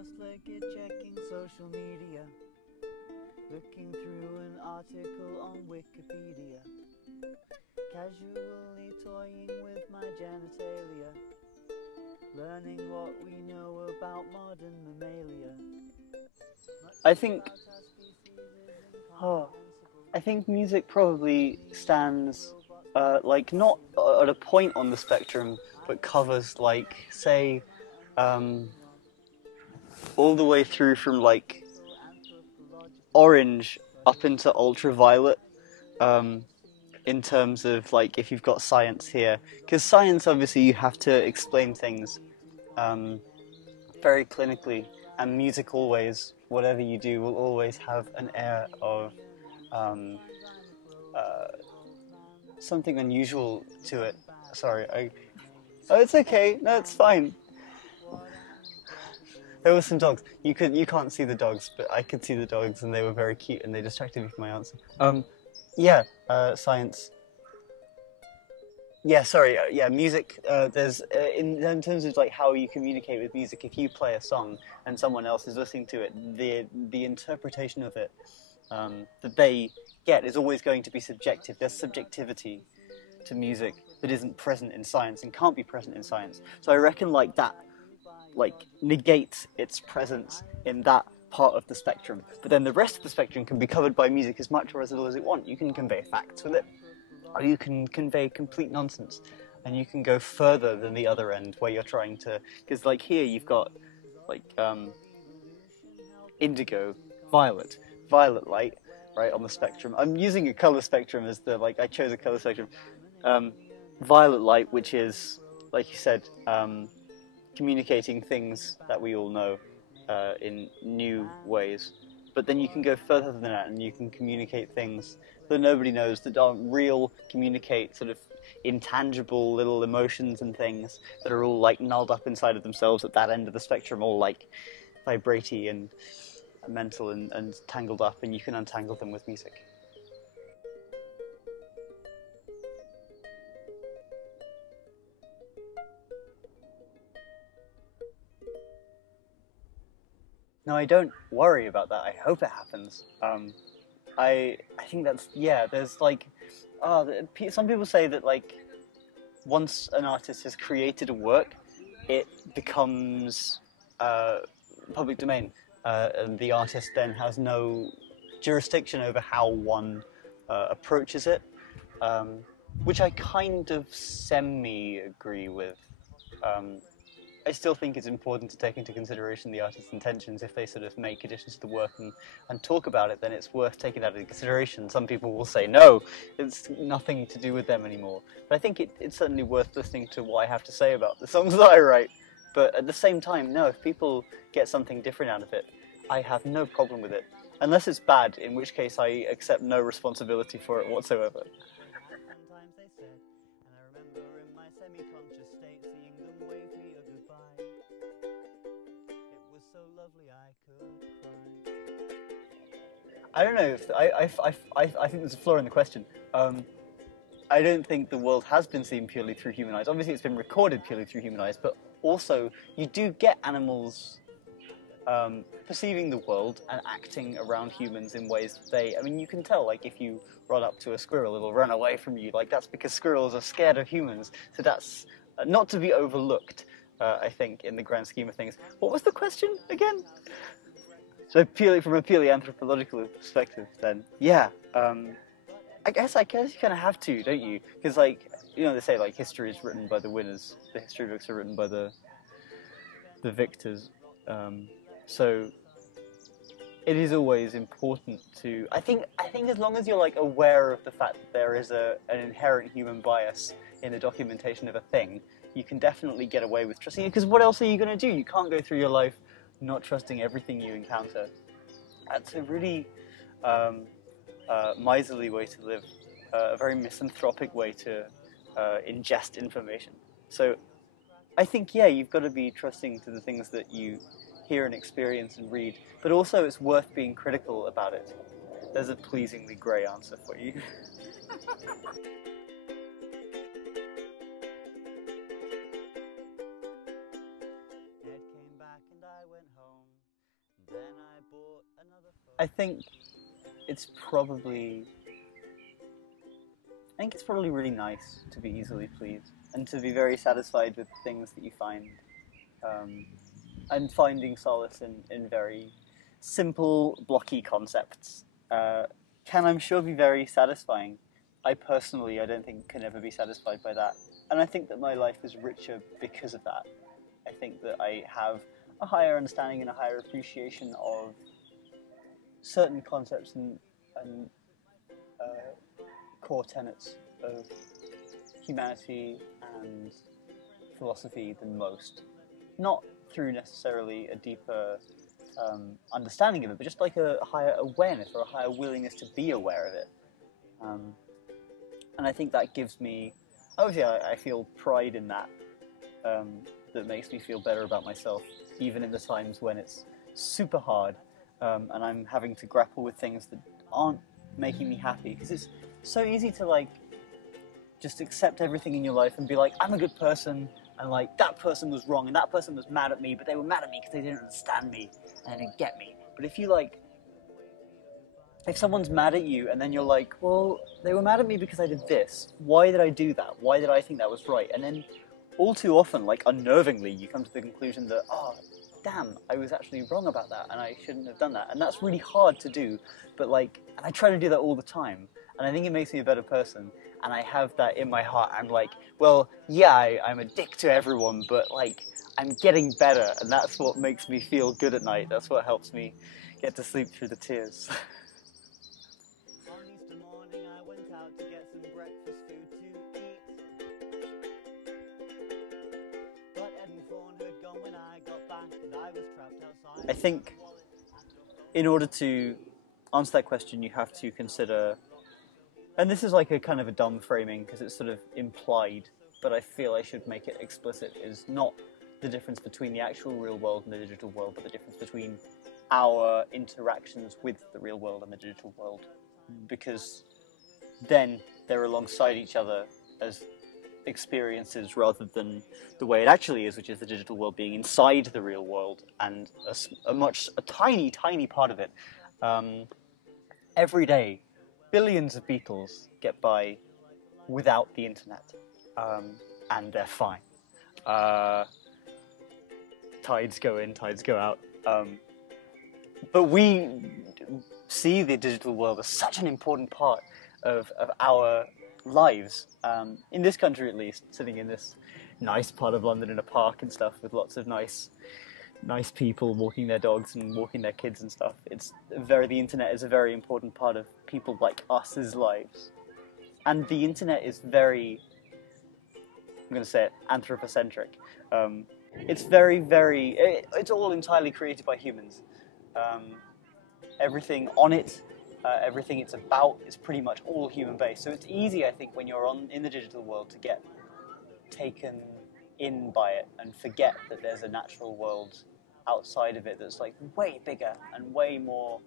cross-legged checking social media, looking through an article on Wikipedia, casually toying with my genitalia, learning what we know about modern mammalia. I think music probably stands like not at a point on the spectrum, but covers like, say, all the way through from like orange up into ultraviolet, in terms of like if you've got science here, because science obviously you have to explain things very clinically, and music always, whatever you do, will always have an air of something unusual to it. Sorry, oh, it's okay. No, it's fine. There were some dogs. You can't see the dogs, but I could see the dogs, and they were very cute, and they distracted me from my answer. Yeah, science. Yeah, sorry. Yeah, music. There's in terms of like how you communicate with music. If you play a song and someone else is listening to it, the interpretation of it that they get is always going to be subjective. There's subjectivity to music that isn't present in science and can't be present in science. So I reckon like that, like negates its presence in that part of the spectrum. But then the rest of the spectrum can be covered by music as much or as little as it wants. You can convey facts with it, or you can convey complete nonsense, and you can go further than the other end where you're trying to, because like here you've got like indigo, violet light, right, on the spectrum. I'm using a color spectrum as the, like, I chose a color spectrum. Violet light, which is, like you said, communicating things that we all know in new ways. But then you can go further than that, and you can communicate things that nobody knows, that aren't real, communicate sort of intangible little emotions and things that are all like nulled up inside of themselves at that end of the spectrum, all like vibratey and mental and tangled up, and you can untangle them with music. No, I don't worry about that. I hope it happens. I think that's, yeah, there's like, some people say that like once an artist has created a work, it becomes public domain, and the artist then has no jurisdiction over how one approaches it, which I kind of semi-agree with. I still think it's important to take into consideration the artist's intentions. If they sort of make additions to the work and talk about it, then it's worth taking that into consideration. Some people will say, no, it's nothing to do with them anymore. But I think it's certainly worth listening to what I have to say about the songs that I write. But at the same time, no, if people get something different out of it, I have no problem with it. Unless it's bad, in which case I accept no responsibility for it whatsoever. Sometimes they said, and I remember in my semi-conscious state seeing them wave me a goodbye. It was so lovely I could cry. I don't know if I think there's a flaw in the question. I don't think the world has been seen purely through human eyes. Obviously, it's been recorded purely through human eyes, but also you do get animals perceiving the world and acting around humans in ways that they, I mean, you can tell, like, if you run up to a squirrel, it'll run away from you. Like, that's because squirrels are scared of humans. So that's not to be overlooked, I think, in the grand scheme of things. What was the question again? So from a purely anthropological perspective, then, yeah, I guess you kind of have to, don't you? Because, like, you know, they say, like, history is written by the winners. The history books are written by the victors. So it is always important to, I think as long as you're like aware of the fact that there is an inherent human bias in the documentation of a thing, you can definitely get away with trusting it, because what else are you going to do? You can't go through your life not trusting everything you encounter. That's a really miserly way to live, a very misanthropic way to ingest information. So I think, yeah, you've got to be trusting to the things that you hear and experience and read, but also it's worth being critical about it. There's a pleasingly grey answer for you. Dad came back and I went home. I think it's probably really nice to be easily pleased and to be very satisfied with things that you find, um, and finding solace in very simple, blocky concepts can, I'm sure, be very satisfying. I personally, I don't think, can ever be satisfied by that, and I think that my life is richer because of that. I think that I have a higher understanding and a higher appreciation of certain concepts and core tenets of humanity and philosophy than most. Not through necessarily a deeper understanding of it, but just like a higher awareness or a higher willingness to be aware of it. And I think that gives me, obviously I feel pride in that, that makes me feel better about myself, even in the times when it's super hard, and I'm having to grapple with things that aren't making me happy, because it's so easy to like just accept everything in your life and be like, I'm a good person, and like that person was wrong and that person was mad at me, but they were mad at me because they didn't understand me and they didn't get me. But if you like, if someone's mad at you and then you're like, well, they were mad at me because I did this, why did I do that, why did I think that was right, and then all too often, like unnervingly, you come to the conclusion that, oh damn, I was actually wrong about that and I shouldn't have done that. And that's really hard to do, but like, and I try to do that all the time, and I think it makes me a better person. And I have that in my heart. I'm like, well, yeah, I'm a dick to everyone, but like, I'm getting better, and that's what makes me feel good at night. That's what helps me get to sleep through the tears. On Easter morning, I went out to get some breakfast food to eat. But Ed and Fawn had gone when I got back, and I was trapped outside. I think in order to answer that question, you have to consider, and this is like a kind of a dumb framing because it's sort of implied, but I feel I should make it explicit, is not the difference between the actual real world and the digital world, but the difference between our interactions with the real world and the digital world. Because then they're alongside each other as experiences rather than the way it actually is, which is the digital world being inside the real world and a tiny, tiny part of it. Every day, billions of Beatles get by without the internet, and they're fine. Tides go in, tides go out. But we see the digital world as such an important part of our lives. In this country, at least, sitting in this nice part of London in a park and stuff with lots of nice people walking their dogs and walking their kids and stuff. The internet is a very important part of people like us's lives. And the internet is very, I'm going to say it, anthropocentric. It's it's all entirely created by humans. Everything on it, everything it's about is pretty much all human-based. So it's easy, I think, when you're in the digital world to get taken in by it and forget that there's a natural world outside of it that's like way bigger and way more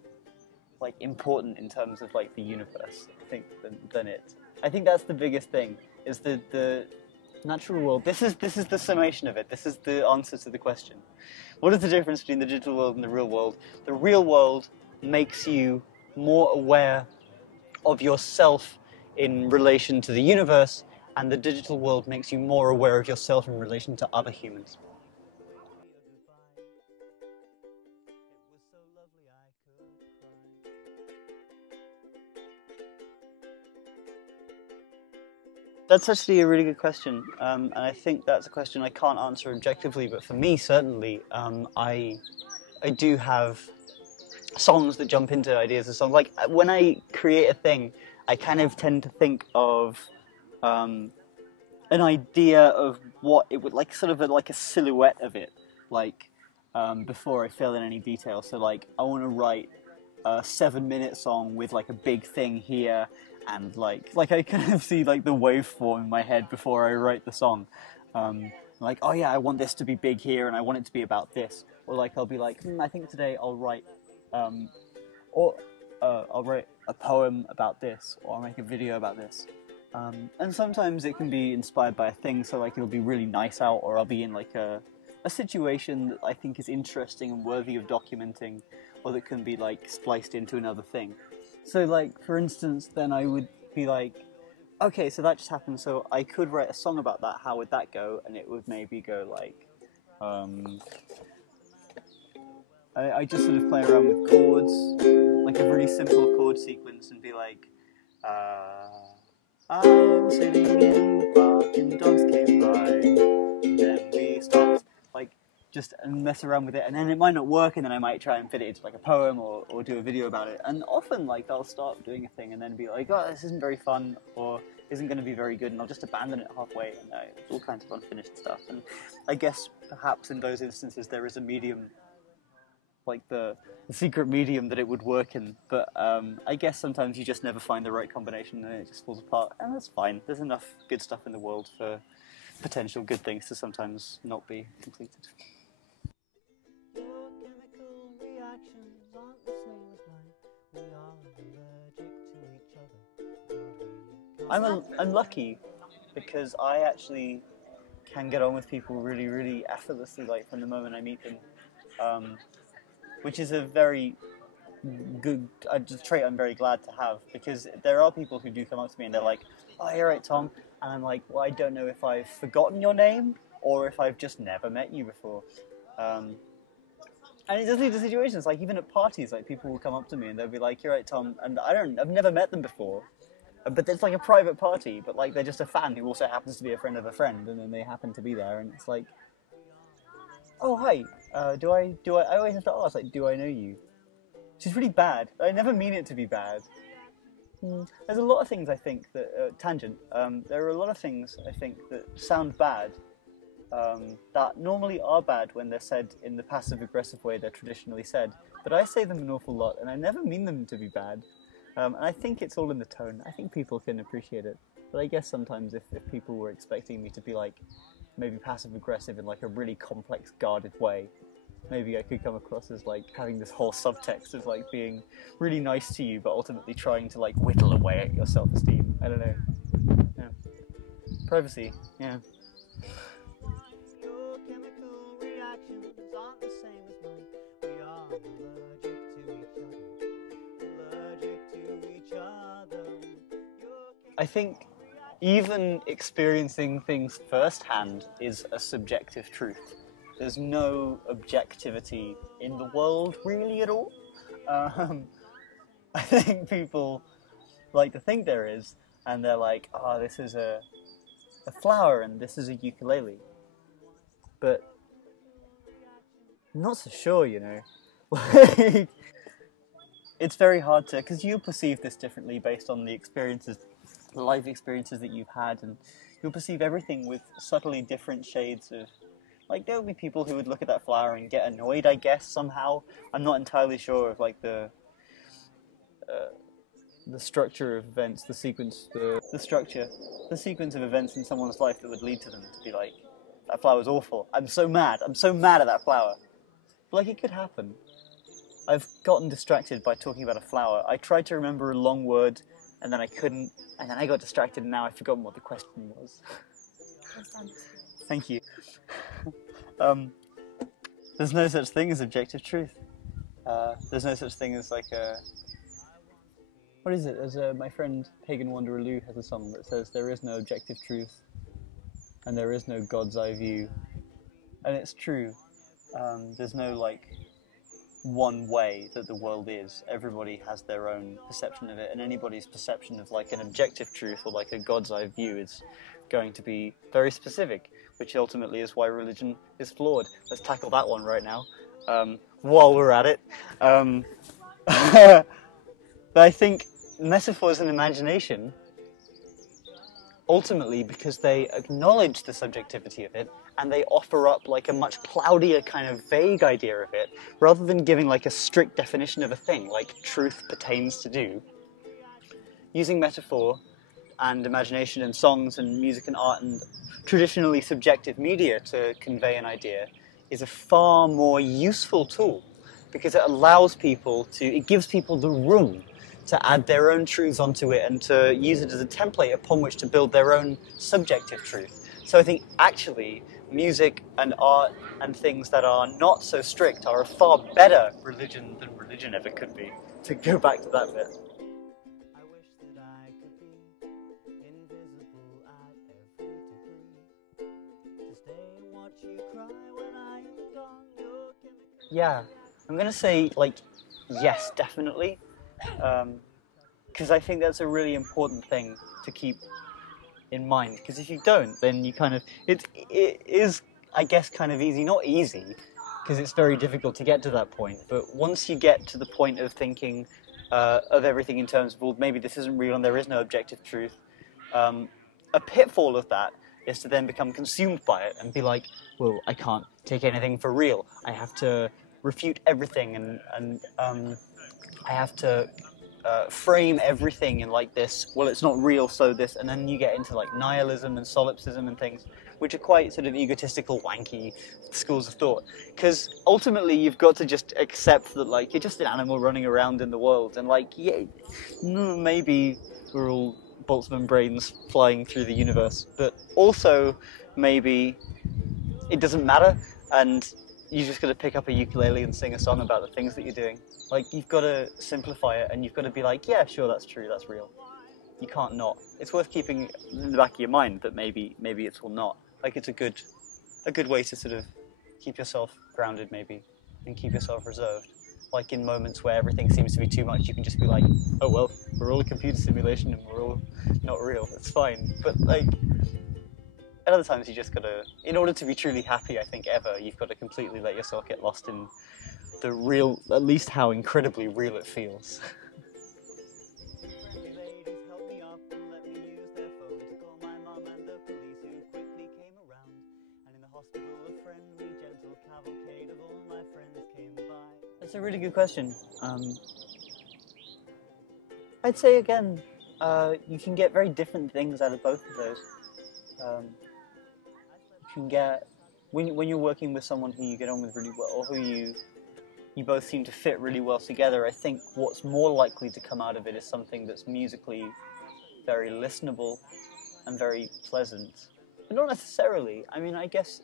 like important in terms of like the universe, I think, than it. I think that's the biggest thing, is the natural world. This is the summation of it. This is the answer to the question. What is the difference between the digital world and the real world? The real world makes you more aware of yourself in relation to the universe, and the digital world makes you more aware of yourself in relation to other humans. That's actually a really good question, and I think that's a question I can't answer objectively, but for me, certainly, I do have songs that jump into ideas of songs. Like, when I create a thing, I kind of tend to think of an idea of what it would, like, sort of like a silhouette of it, like, before I fill in any detail. So, like, I want to write a 7-minute song with, like, a big thing here, and like I kind of see like the waveform in my head before I write the song. Like, oh yeah, I want this to be big here, and I want it to be about this. Or like, I'll be like, I think today I'll write, I'll write a poem about this, or I'll make a video about this. And sometimes it can be inspired by a thing, so like it'll be really nice out, or I'll be in like a a situation that I think is interesting and worthy of documenting, or that can be like spliced into another thing. So like, for instance, then I would be like, okay, so that just happened, so I could write a song about that, how would that go? And it would maybe go like, I just sort of play around with chords, like a really simple chord sequence, and be like, I'm sitting in the park and the dogs came by, and then we stopped, like, just and mess around with it, and then it might not work, and then I might try and fit it into like a poem or do a video about it, and often like I'll start doing a thing and then be like, oh, this isn't very fun, or isn't going to be very good, and I'll just abandon it halfway, and it's all kinds of unfinished stuff. And I guess perhaps in those instances there is a medium, like the secret medium that it would work in, but I guess sometimes you just never find the right combination and it just falls apart, and that's fine. There's enough good stuff in the world for potential good things to sometimes not be completed. Your chemical reactions aren't the same as mine. We are allergic to each other. I'm lucky because I actually can get on with people really, really effortlessly, like from the moment I meet them. Which is a very good trait I'm very glad to have, because there are people who do come up to me and they're like, oh, you're right, Tom, and I'm like, well, I don't know if I've forgotten your name or if I've just never met you before. And it does lead to situations, like even at parties, like people will come up to me and they'll be like, you're right, Tom, and I've never met them before, but it's like a private party, but like they're just a fan who also happens to be a friend of a friend, and then they happen to be there, and it's like, oh, hi, I always have to ask, like, do I know you? Which is really bad. I never mean it to be bad. There's a lot of things I think that, tangent, there are a lot of things I think that sound bad, that normally are bad when they're said in the passive-aggressive way they're traditionally said, but I say them an awful lot, and I never mean them to be bad. And I think it's all in the tone. I think people can appreciate it. But I guess sometimes if people were expecting me to be like, maybe passive-aggressive in like a really complex, guarded way, maybe I could come across as like having this whole subtext of like being really nice to you, but ultimately trying to like whittle away at your self-esteem. I don't know. Yeah. Privacy. Yeah. Your chemical reactions aren't the same as mine. We are allergic to each other. I think even experiencing things firsthand is a subjective truth. There's no objectivity in the world really at all. I think people like to think there is, and they're like, oh, this is a flower and this is a ukulele. But I'm not so sure, you know. Like, it's very hard to, because you perceive this differently based on the experiences, the life experiences that you've had, and you'll perceive everything with subtly different shades of, like, there will be people who would look at that flower and get annoyed, I guess, somehow. I'm not entirely sure of, like, the structure of events, the sequence of events in someone's life that would lead to them to be like, that flower's awful, I'm so mad at that flower. But, like, it could happen. I've gotten distracted by talking about a flower. I tried to remember a long word, and then I couldn't, and then I got distracted, and now I've forgotten what the question was. Thank you. There's no such thing as objective truth. There's no such thing as like a... What is it? There's my friend Pagan Wanderer Lou has a song that says, there is no objective truth, and there is no God's eye view. And it's true. There's no, like, one way that the world is. Everybody has their own perception of it, and anybody's perception of, like, an objective truth or, like, a God's eye view is going to be very specific, which ultimately is why religion is flawed. Let's tackle that one right now, while we're at it. But I think metaphors and imagination, ultimately, because they acknowledge the subjectivity of it, and they offer up like a much cloudier kind of vague idea of it, rather than giving like a strict definition of a thing, like truth pertains to do. Using metaphor and imagination and songs and music and art and traditionally subjective media to convey an idea is a far more useful tool, because it allows people to, it gives people the room to add their own truths onto it and to use it as a template upon which to build their own subjective truth. So I think actually music and art and things that are not so strict are a far better religion than religion ever could be. To go back to that bit. I wish that I could be invisible at every degree, to stay and watch you cry when I am gone. You're gonna... Yeah, I'm gonna say, like, yes, definitely. Because I think that's a really important thing to keep in mind. Because if you don't, then you kind of... It is, I guess, kind of easy. Not easy, because it's very difficult to get to that point. But once you get to the point of thinking of everything in terms of, well, maybe this isn't real and there is no objective truth, a pitfall of that is to then become consumed by it and be like, well, I can't take anything for real. I have to refute everything and I have to frame everything in like this, well, it's not real, so this, and then you get into like nihilism and solipsism and things, which are quite sort of egotistical, wanky schools of thought. Because ultimately you've got to just accept that, like, you're just an animal running around in the world, and like, yeah, maybe we're all Boltzmann brains flying through the universe, but also maybe it doesn't matter, and you just got to pick up a ukulele and sing a song about the things that you're doing. Like, you've got to simplify it, and you've got to be like, yeah, sure, that's true, that's real. You can't not. It's worth keeping in the back of your mind that maybe it's all not. Like, it's a good way to sort of keep yourself grounded, maybe, and keep yourself reserved. Like, in moments where everything seems to be too much, you can just be like, oh well, we're all a computer simulation and we're all not real. It's fine. But like, at other times you just gotta, in order to be truly happy, I think, ever, you've got to completely let yourself get lost in the real, at least how incredibly real it feels. Friendly ladies helped me up and let me use their phone to call my mum and the police, who quickly came around. And in the hospital, a friendly, gentle cavalcade of all my friends came by. That's a really good question. I'd say, again, you can get very different things out of both of those. You can get, when you're working with someone who you get on with really well, or who you both seem to fit really well together, I think what's more likely to come out of it is something that's musically very listenable and very pleasant. But not necessarily. I mean, I guess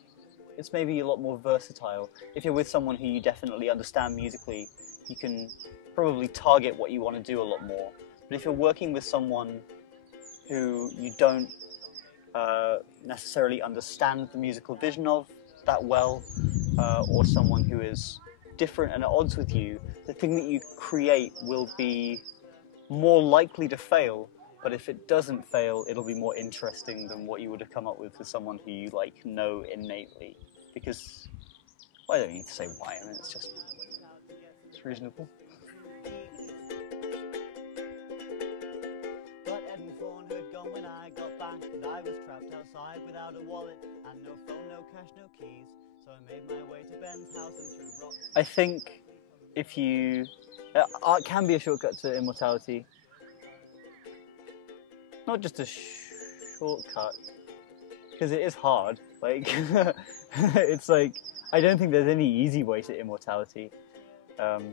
it's maybe a lot more versatile. If you're with someone who you definitely understand musically, you can probably target what you want to do a lot more. But if you're working with someone who you don't necessarily understand the musical vision of that well, or someone who is different and at odds with you, the thing that you create will be more likely to fail. But if it doesn't fail, it'll be more interesting than what you would have come up with someone who you like know innately. Because, well, I don't need to say why. I mean, it's reasonable. But Ed and Fawn had gone when I got back, and I was trapped outside without a wallet and no phone, no cash, no keys. So I made my way to Ben's house and through rocks. I think if you... art can be a shortcut to immortality. Not just a shortcut, because it is hard. Like, it's like, I don't think there's any easy way to immortality. But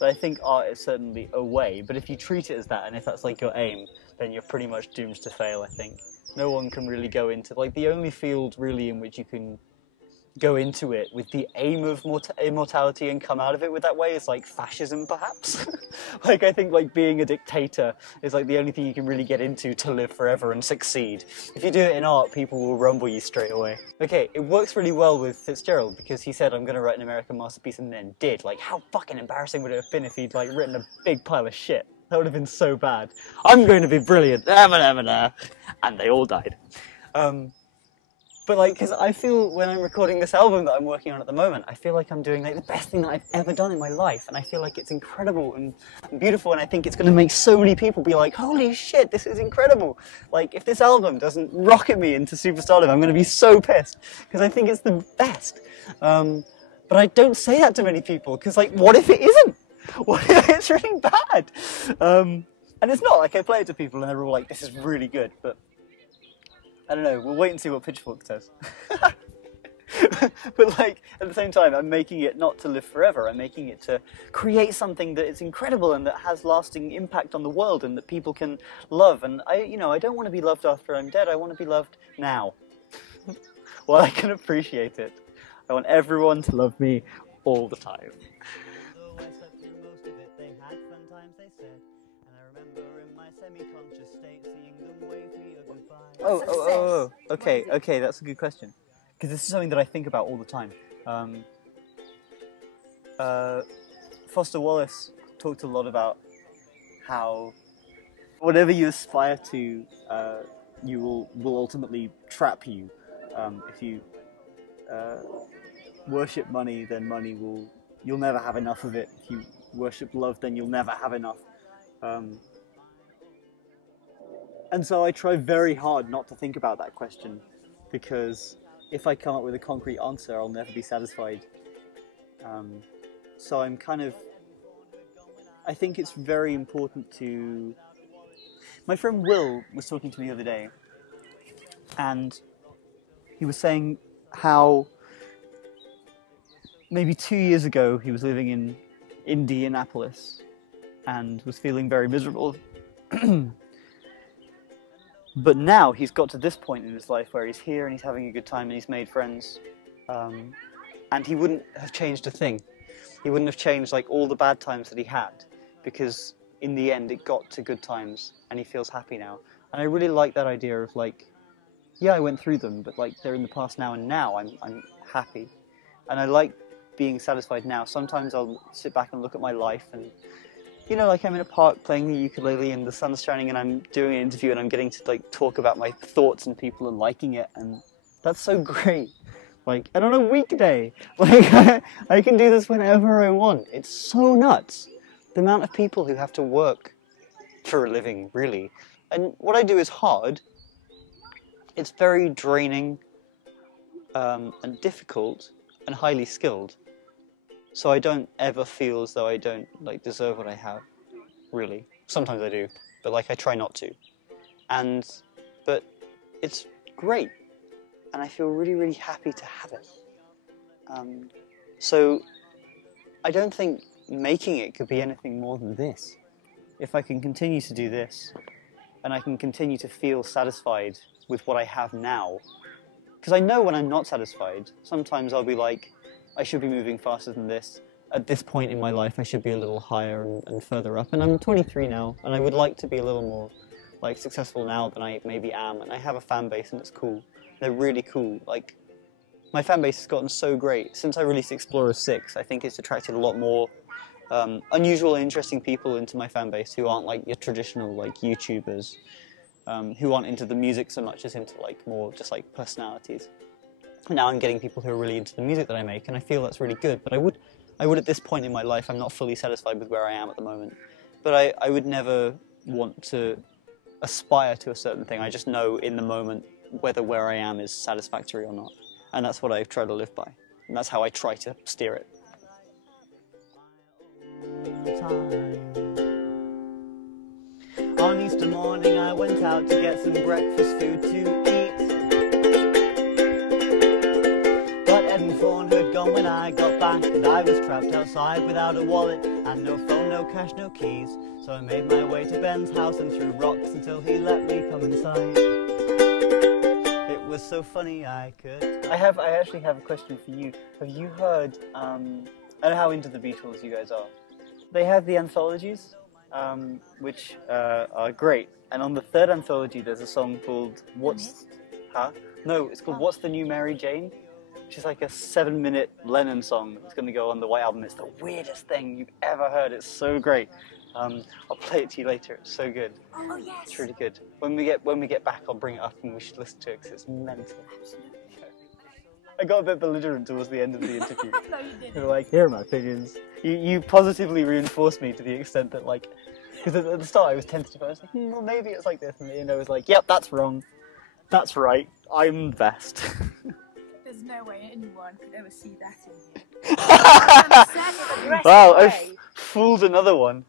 I think art is certainly a way, but if you treat it as that, and if that's like your aim, then you're pretty much doomed to fail, I think. No one can really go into, like, the only field really in which you can go into it with the aim of immortality and come out of it with that way is like fascism, perhaps. Like, I think like being a dictator is like the only thing you can really get into to live forever and succeed. If you do it in art, people will rumble you straight away. Okay, it works really well with Fitzgerald because he said, I'm going to write an American masterpiece, and then did. Like, how fucking embarrassing would it have been if he'd like written a big pile of shit? That would have been so bad. I'm going to be brilliant. And they all died. But like, because I feel when I'm recording this album that I'm working on at the moment, I feel like I'm doing like the best thing that I've ever done in my life, and I feel like it's incredible and beautiful, and I think it's going to make so many people be like, holy shit, this is incredible. Like, if this album doesn't rocket me into superstardom, I'm going to be so pissed, because I think it's the best. But I don't say that to many people, because like, what if it isn't? What if it's really bad? And it's not, like, I play it to people and they're all like, this is really good, but I don't know, we'll wait and see what Pitchfork says. But like, at the same time, I'm making it not to live forever, I'm making it to create something that is incredible and that has lasting impact on the world and that people can love. And I don't want to be loved after I'm dead, I want to be loved now. while I can appreciate it. I want everyone to love me all the time. Although I slept through most of it, they had fun times, they said. And I remember in my semi-conscious state seeing them wave me a goodbye. Okay, that's a good question. Because this is something that I think about all the time. Foster Wallace talked a lot about how whatever you aspire to, you will ultimately trap you. If you worship money, then you'll never have enough of it. If you worship love, then you'll never have enough. And so I try very hard not to think about that question, because if I come up with a concrete answer, I'll never be satisfied. So I think it's very important to... My friend Will was talking to me the other day, and he was saying how maybe 2 years ago he was living in Indianapolis and was feeling very miserable. But now he's got to this point in his life where he's here and he's having a good time and he's made friends. And he wouldn't have changed a thing. He wouldn't have changed like all the bad times that he had, because in the end it got to good times and he feels happy now. And I really like that idea of like, yeah, I went through them, but like they're in the past now, and now I'm happy. And I like being satisfied now. Sometimes I'll sit back and look at my life and, you know, like I'm in a park playing the ukulele and the sun's shining and I'm doing an interview and I'm getting to like talk about my thoughts and people are liking it, and that's so great. Like, and on a weekday, like I can do this whenever I want. It's so nuts. The amount of people who have to work for a living, really. And what I do is hard. It's very draining and difficult and highly skilled. So I don't ever feel as though I don't like deserve what I have, really. Sometimes I do, but like I try not to. But it's great, and I feel really, really happy to have it. So I don't think making it could be anything more than this. If I can continue to do this, and I can continue to feel satisfied with what I have now, because I know when I'm not satisfied, sometimes I'll be like, I should be moving faster than this. At this point in my life, I should be a little higher and further up. And I'm 23 now, and I would like to be a little more like successful now than I maybe am. And I have a fan base, and it's cool. They're really cool. Like, my fan base has gotten so great. Since I released Explorer 6, I think it's attracted a lot more unusual and interesting people into my fan base who aren't like your traditional like YouTubers, who aren't into the music so much as into like more just like personalities. Now I'm getting people who are really into the music that I make, and I feel that's really good. But I would at this point in my life, I'm not fully satisfied with where I am at the moment. But I would never want to aspire to a certain thing. I just know in the moment whether where I am is satisfactory or not. And that's what I try to live by. And that's how I try to steer it. On Easter morning I went out to get some breakfast food to eat. But Ed and Fawn had gone when I got back, and I was trapped outside without a wallet and no phone, no cash, no keys. So I made my way to Ben's house and threw rocks until he let me come inside. It was so funny I could... I actually have a question for you. Have you heard, I don't know how into the Beatles you guys are. They have the anthologies, which are great. And on the third anthology there's a song called What's... Huh? No, it's called What's the New Mary Jane? Which is like a 7-minute Lennon song that's going to go on the White Album. It's the weirdest thing you've ever heard. It's so great. I'll play it to you later. It's so good. Oh yes. It's really good. When we get back, I'll bring it up and we should listen to it because it's mental. Absolutely. I got a bit belligerent towards the end of the interview. No, you didn't. You were like, here are my opinions. You positively reinforced me to the extent that like, because at the start I was tentative. I was like, well maybe it's like this, and I was like, yep, that's wrong. That's right. I'm the best. There's no way anyone could ever see that in you. Wow, I've fooled another one.